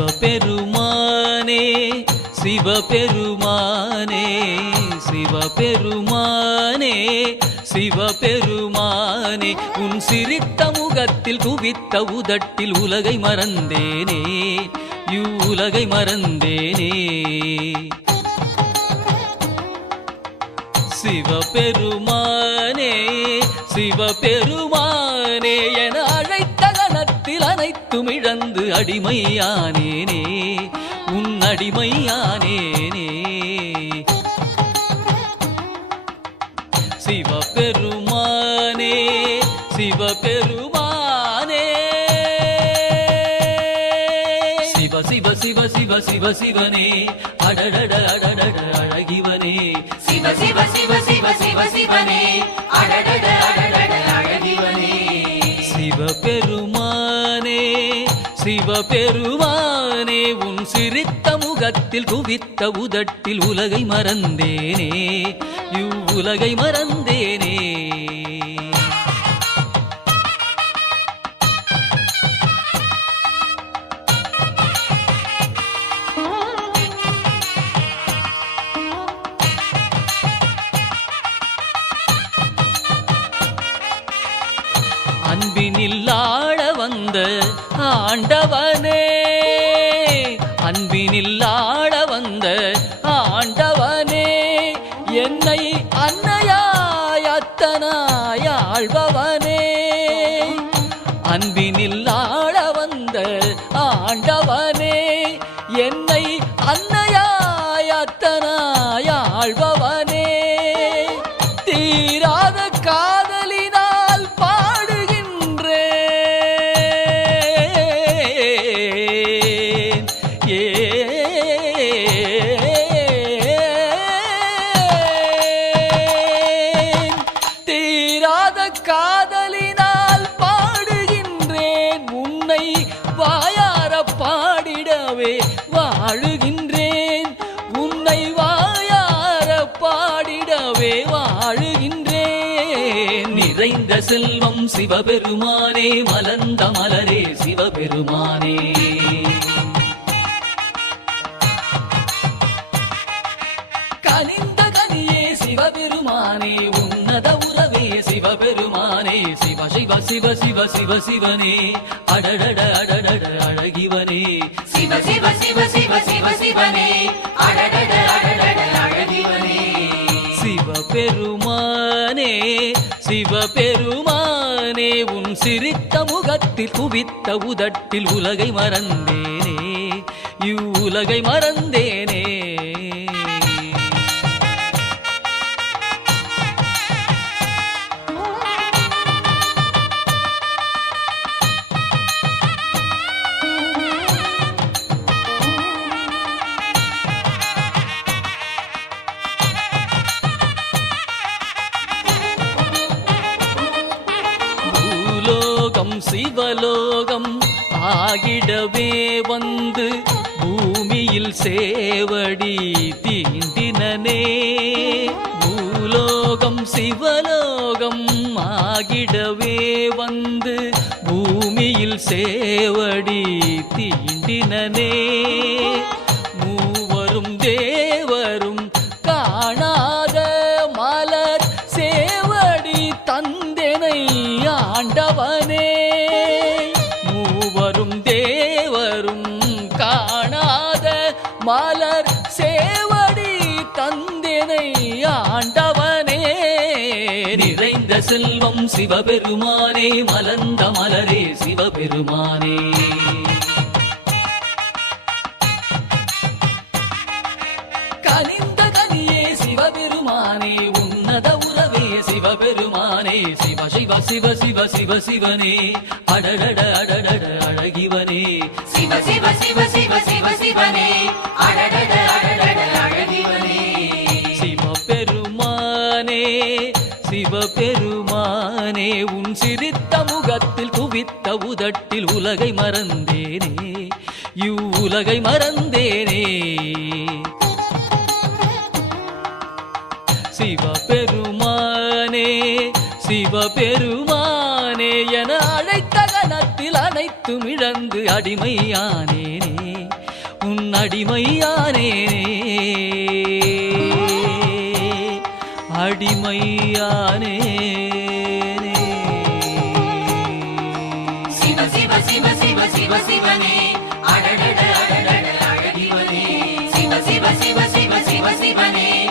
சிவபெருமானே சிவபெருமானே சிவபெருமானே சிவபெருமானே உன் சிரித்த முகத்தில் குவித்த உதட்டில் உலகை மறந்தேனே இவ்வுலகை மறந்தேனே. சிவபெருமானே சிவபெருமானே என அருமிழந்து அடிமையானேனே உன் அடிமையானேனே. சிவபெருமானே சிவபெருமானே. சிவ சிவ சிவ சிவ சிவ சிவனே அடடட அடடட அழகிவனே. சிவ சிவ சிவ சிவ சிவ சிவனே சிவபெருமானே உன் சிரித்த முகத்தில் குவித்த உதட்டில் உலகை மறந்தேனே இவ்வுலகை மறந்தேனே. 알바 செல்வம் சிவபெருமானே மலர்ந்த மலரே சிவபெருமானே. கனிந்த கனியே சிவபெருமானே உன்னத உறவே சிவபெருமானே சிவ சிவ சிவ சிவ சிவ சிவனே. அடடட அடடட அழகிவனே. சிவ சிவ சிவ சிவ சிவ சிவனே அடடட சிவபெருமானே சிவபெருமானே உன் சிரித்த முகத்தில் குவித்த உதட்டில் உலகை மறந்தேனே. இவ்வுலகை மறந்தேன். ஆகிடவே வந்து பூமியில் சேவடி தீண்டினே பூலோகம் சிவலோகம் ஆகிடவே வந்து பூமியில் சேவடி தீண்டினே செல்வம் சிவபெருமானே மலர்ந்த மலரே சிவபெருமானே. கனிந்த கனியே சிவபெருமானே உன்னத உறவே சிவபெருமானே சிவ சிவ சிவ சிவ சிவ சிவனே. அடடட அடடட அழகிவனே. சிவ சிவ சிவ சிவ சிவ சிவனே அடடட குவித்த உதட்டில் உலகை மறந்தேனே இவ்வுலகை மறந்தேனே. சிவபெருமானே சிவபெருமானே என அழைத்த கணத்தில் அனைத்தும் இழந்து அடிமையானேனே உன் அடிமையானேனே. அடிமையானே. சிவ சிவ சிவ சிவ சிவனே. அடடட அடடட அழகிவனே சிவ சிவ சிவ சிவ சிவ சிவனே.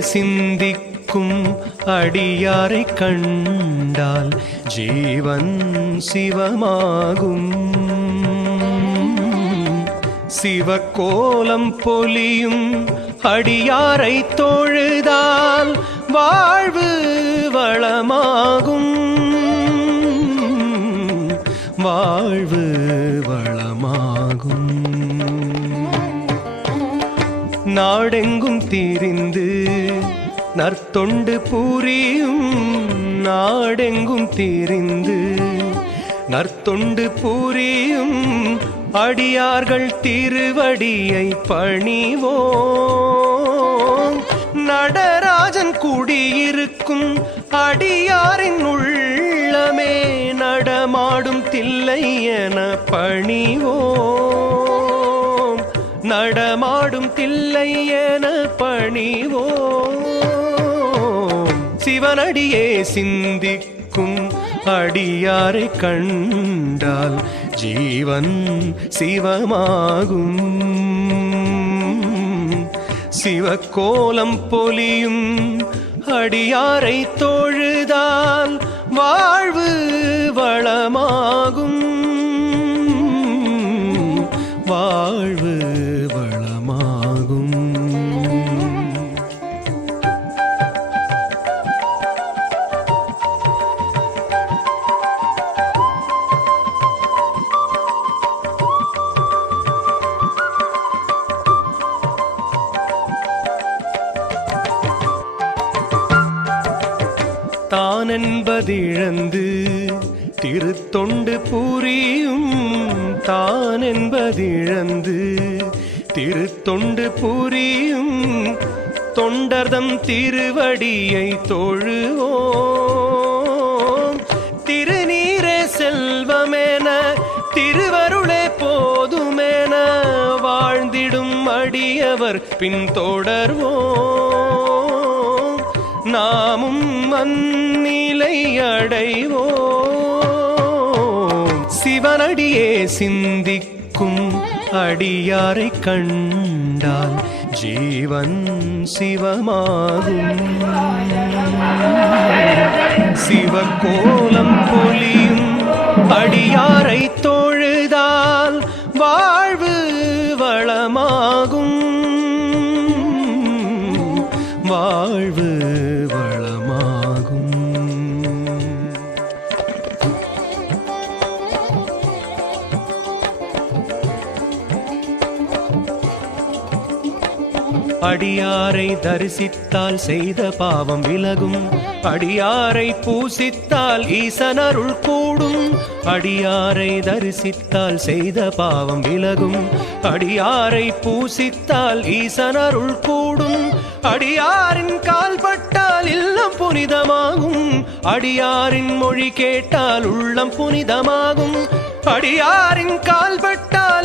சிந்திக்கும் அடியாரை கண்டால் ஜீவன் சிவமாகும். சிவக்கோலம் பொலியும் அடியாரை தொழுதால் வாழ்வு வளமாகும். வாழ்வு வளமாகும். நாடெங்கும் திரிந்து நற்தொண்டு பூரியும் நாடெங்கும் தீரிந்து நற்தொண்டு பூரியும் அடியார்கள் திருவடியை பணிவோம். நடராஜன் குடியிருக்கும் அடியாரின் உள்ளமே நடமாடும் தில்லை என பணிவோம். நடமாடும் தில்லை என பணிவோம். சிவனடியே சிந்திக்கும் அடியாரை கண்டால் ஜீவன் சிவமாகும். சிவக்கோலம் பொலியும் அடியாரை தோழுதால் வாழ்வு வளமாகும். வாழ்வு தான் என்பதிழந்து திருத்தொண்டு புரியும் தான் என்பதிழந்து திருத்தொண்டு புரியும் தொண்டர்தம் திருவடியை தொழுவோம். திருநீரே செல்வமென திருவருளே போதுமென வாழ்ந்திடும் அடியவர் பின் தொடர்வோம். நாமும் மண்ணிலை அடைவோம். சிவனடியே சிந்திக்கும் அடியாரை கண்டால் ஜீவன் சிவமாகும். சிவக்கோலம் பொலியும் அடியாரை தொழுதால் வாழ்வு வளமாகும். வாழ்வு அடியாரை தரிசித்தால் செய்த பாவம் விலகும். அடியாரை பூசித்தால் ஈசனருள் கூடும். அடியாரை தரிசித்தால் செய்த பாவம் விலகும். அடியாரை பூசித்தால் ஈசனருள் கூடும். அடியாரின் கால்பட்டால் இல்லம் புனிதமாகும். அடியாரின் மொழி கேட்டால் உள்ளம் புனிதமாகும். அடியாரின் கால்பட்டால்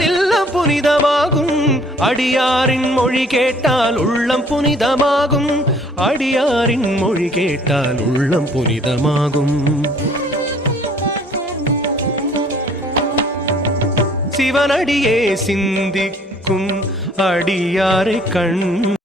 அடியாரின் மொழி கேட்டால் உள்ளம் புனிதமாகும். அடியாரின் மொழி கேட்டால் உள்ளம் புனிதமாகும். சிவனடியே சிந்திக்கும் அடியாரை கண்